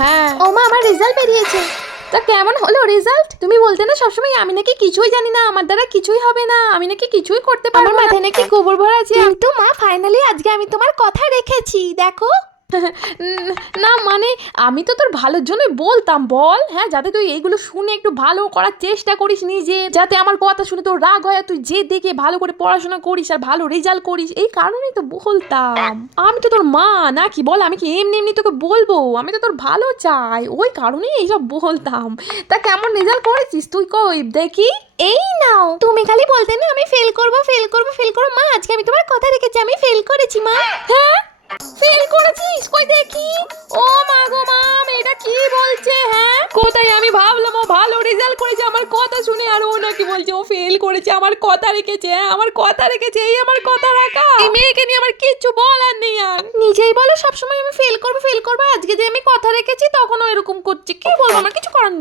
হ্যাঁ। ও মা, আমার রেজাল্ট বেরিয়েছে। তা কেমন হলো রেজাল্ট? তুমি বলতে না সবসময় আমি নাকি কিছুই জানি না, আমার দ্বারা কিছুই হবে না, আমি নাকি কিছুই করতে পারবো না, আমার মাথায় নাকি গোবর ভরা আছে। কিন্তু মা, ফাইনালি আজকে আমি তোমার কথা রেখেছি, দেখো। না মানে আমি তো তোর ভালোর জন্যই বলতাম, বল। হ্যাঁ, যাতে তুই এইগুলো শুনে একটু ভালো করার চেষ্টা করিস নিজে, যাতে আমার কথা শুনে তোর রাগ হয়, তুই যে দেখে ভালো করে পড়াশোনা করিস আর ভালো রেজাল্ট করিস, এই কারণেই তো বলতাম। আমি তো তোর মা নাকি বল, আমি কি এমনি এমনি তোকে বলবো? আমি তো তোর ভালো চাই, ওই কারণেই এইসব বলতাম। তা কেমন রেজাল্ট করেছিস তুই, কই দেখি। এই নাও, তুমি খালি বলতে না আমি ফেল করবো ফেল করবো ফেল করবো। মা, আজকে আমি তোমার কথা রেখেছি, আমি ফেল করেছি মা। হ্যাঁ, ফেল করেছিস? কই দেখি। ও মা গো মা, এটা কি বলছে? হ্যাঁ, কোথায়? আমি ভাবলাম ও ভালো রেজাল্ট করেছে আমার কথা শুনে, আর ও নাকি বলছে ও ফেল করেছে, আমার কথা রেখেছে। হ্যাঁ, আমার কথা রেখেছে, এই আমার কথা রাখা। এই মেয়েকে নিয়ে আমার কিচ্ছু বলার নেই আর। নিজেই বলো সবসময় আমি ফেল করবো ফেল করবো, আজকে যে আমি কথা রেখেছি তখন ও এরকম করছে, কি বলবো, আমার কিছু করার নেই।